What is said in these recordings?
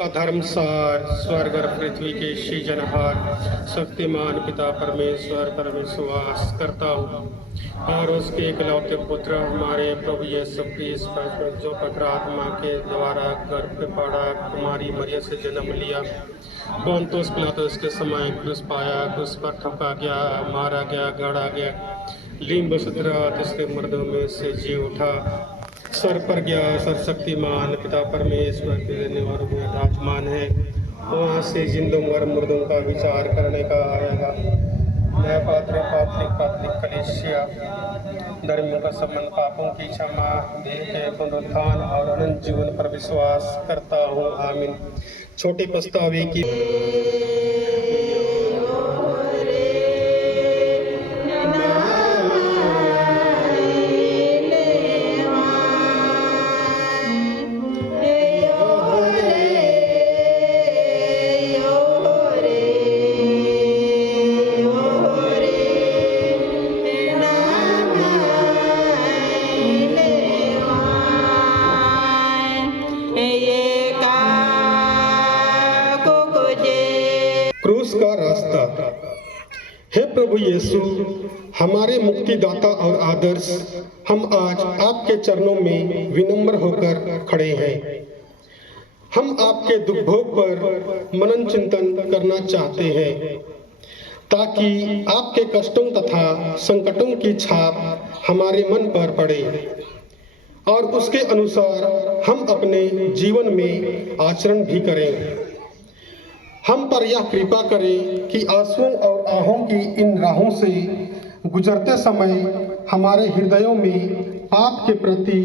का धर्मसार, स्वर्ग और पृथ्वी के सृजनहार, शक्तिमान पिता परमेश्वर पर विश्वास करता हूँ और उसके इकलौते पुत्र हमारे प्रभु यीशु क्रिस्त जो पवित्र आत्मा के द्वारा गर्भ में पड़ा, कुमारी मरियम से जन्म लिया, पोंतुस पिलातुस के समय क्रूस पाया, क्रूस पर ठोका गया, मारा गया, गाड़ा गया, लिम्ब सुधरा, तीसरे मर्दों में से जी उठा, स्वर पर गया, सर्वशक्तिमान पिता परमेश्वर के देने और विराजमान है, वहाँ से जिंदों और मुर्दों का विचार करने का आएगा। मैं पात्रिक कलीसिया धर्मियों का संबंध, पापों की क्षमा, देह के पुनरुत्थान और अनंत जीवन पर विश्वास करता हूँ। आमीन। छोटे पछतावे की क्रूस का रास्ता। हे प्रभु यीशु, हमारे मुक्तिदाता और आदर्श, हम आज आपके चरणों में विनम्र होकर खड़े हैं। हम आपके दुख भोग पर मनन चिंतन करना चाहते हैं ताकि आपके कष्टों तथा संकटों की छाप हमारे मन पर पड़े और उसके अनुसार हम अपने जीवन में आचरण भी करें। हम पर यह कृपा करें कि आंसुओं और आहों की इन राहों से गुजरते समय हमारे हृदयों में पाप के प्रति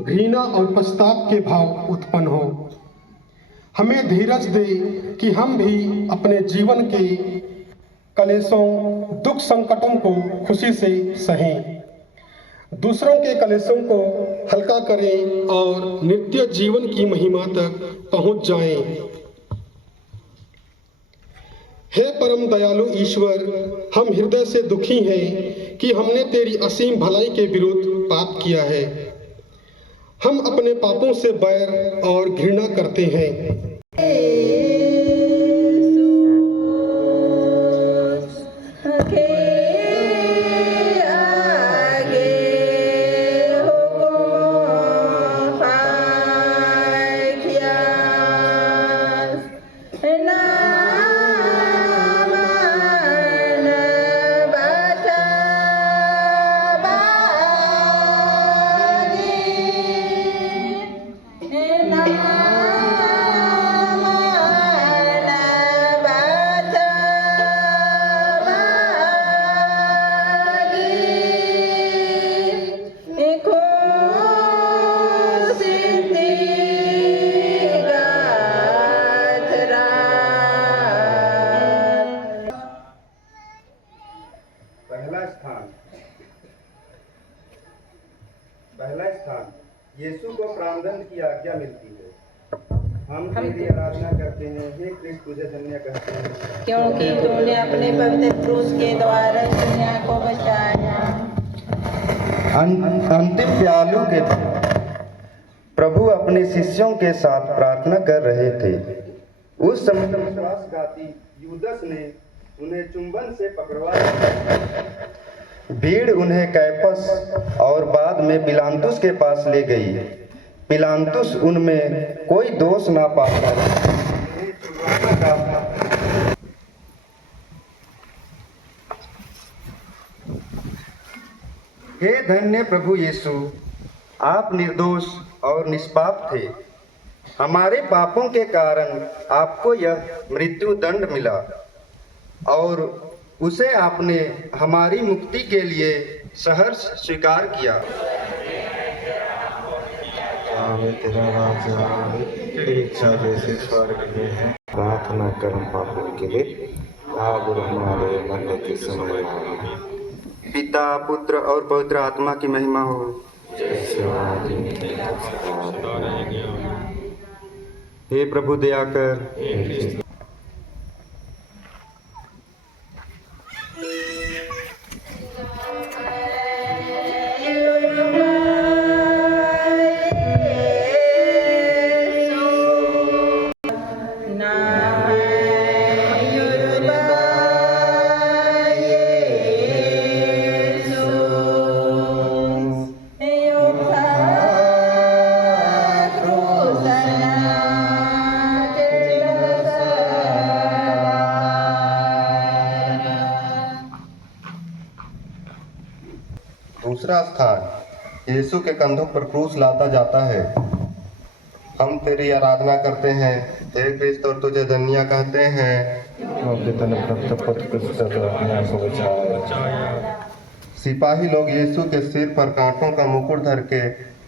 घृणा और पश्चाताप के भाव उत्पन्न हो। हमें धीरज दे कि हम भी अपने जीवन के कलेशों, दुख संकटों को खुशी से सहें, दूसरों के कलेशों को हल्का करें और नित्य जीवन की महिमा तक पहुंच जाएं। हे परम दयालु ईश्वर, हम हृदय से दुखी हैं कि हमने तेरी असीम भलाई के विरुद्ध पाप किया है। हम अपने पापों से बैर और घृणा करते हैं। पहला स्थान यीशु को प्राणदंड की आज्ञा मिलती है। हम तेरी आराधना करते हैं, हे कृष्ण तुझे धन्य कहते हैं, क्योंकि तूने अपने पवित्र क्रूस के द्वारा दुनिया को बचाया। अंतिम प्यालों के प्रभु अपने शिष्यों के साथ प्रार्थना कर रहे थे। उस समय विश्वासघाती यूदस ने उन्हें चुंबन से पकड़वा लिया। भीड़ उन्हें कैफस और बाद में पिलातुस के पास ले गई। पिलातुस उनमें कोई दोष ना पाता। हे धन्य प्रभु यीशु, आप निर्दोष और निष्पाप थे। हमारे पापों के कारण आपको यह मृत्यु दंड मिला और उसे आपने हमारी मुक्ति के लिए सहर्ष स्वीकार किया। तेरा राज्य आए, तेरी इच्छा जैसे स्वर्ग में है। प्रार्थना कर्म पापों के लिए अब हमारे मरने के समय आए। पिता, पुत्र और पवित्र आत्मा की महिमा हो। हे प्रभु दया कर। दूसरा स्थान यीशु के कंधों पर क्रूस लादा जाता है। हम तेरी आराधना करते हैं हे क्रिस्त और तुझे धन्य कहते हैं क्योंकि तूने अपना पुत्र क्रूस पर दुनिया को बचाया। सिपाही लोग यीशु के सिर पर कांटों का मुकुट धर के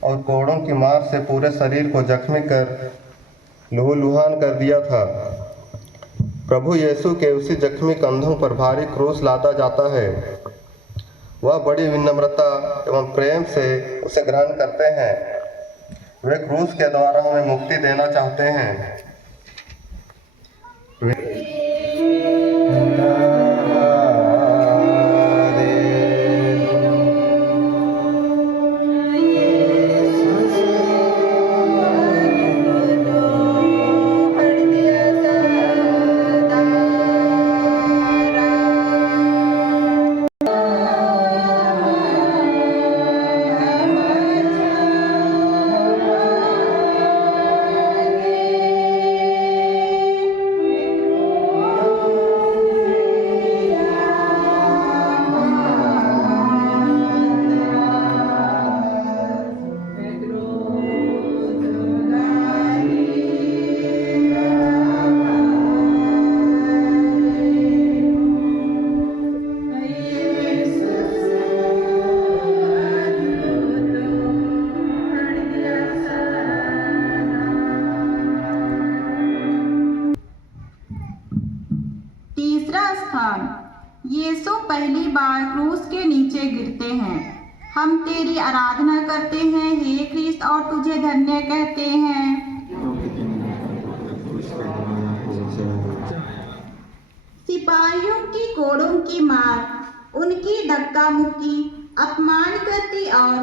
और कोड़ों की मार से पूरे शरीर को जख्मी कर लहूलुहान कर दिया था। प्रभु यीशु के उसी जख्मी कंधों पर भारी क्रूस लादा जाता है। वह बड़ी विनम्रता एवं प्रेम से उसे ग्रहण करते हैं। वे क्रूस के द्वारा हमें मुक्ति देना चाहते हैं। तीसरा स्थान यीशु पहली बार क्रूस के नीचे गिरते हैं। हम तेरी आराधना करते हैं हे क्रिस्त और तुझे धन्य कहते हैं। सिपाहियों की कोड़ों की मार, उनकी धक्का मुक्की, अपमान करती और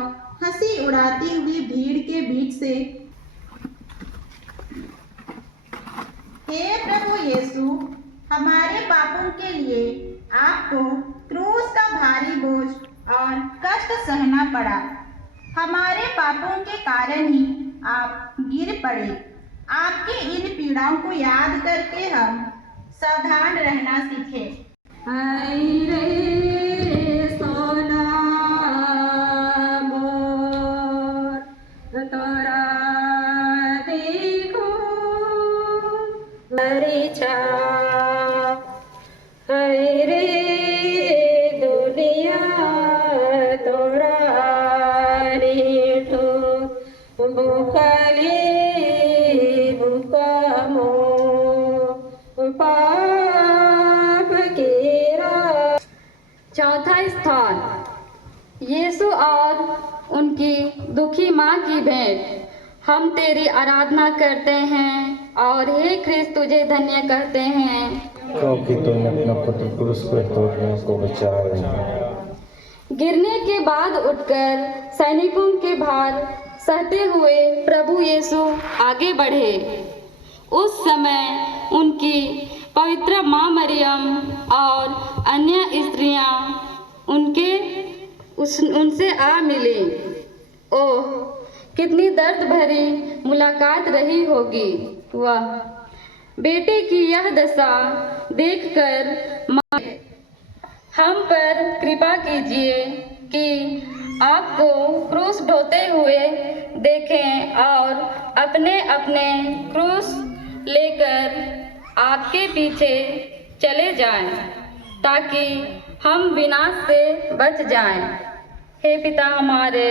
हंसी उड़ाती हुई भीड़ के बीच से हे प्रभु यीशु, हमारे पापों के लिए आपको क्रूस का भारी बोझ और कष्ट सहना पड़ा। हमारे पापों के कारण ही आप गिर पड़े। आपकी इन पीड़ाओं को याद करके हम सावधान रहना सीखें। चौथा स्थान यीशु और उनकी दुखी माँ की भेंट। हम तेरी आराधना करते हैं और हे क्रिस्त तुझे धन्य कहते हैं क्योंकि तूने अपना पुत्र क्रूस पर दुनिया को बचाया। गिरने के बाद उठकर सैनिकों के भार सहते हुए प्रभु यीशु आगे बढ़े। उस समय उनकी पवित्र माँ मरियम और अन्य स्त्रियां उनसे आ मिली। ओह, कितनी दर्द भरी मुलाकात रही होगी। वह बेटे की यह दशा देखकर हम पर कृपा कीजिए कि आपको क्रूस ढोते हुए देखें और अपने अपने क्रूस लेकर आपके पीछे चले जाएं, ताकि हम विनाश से बच जाएं। हे पिता हमारे,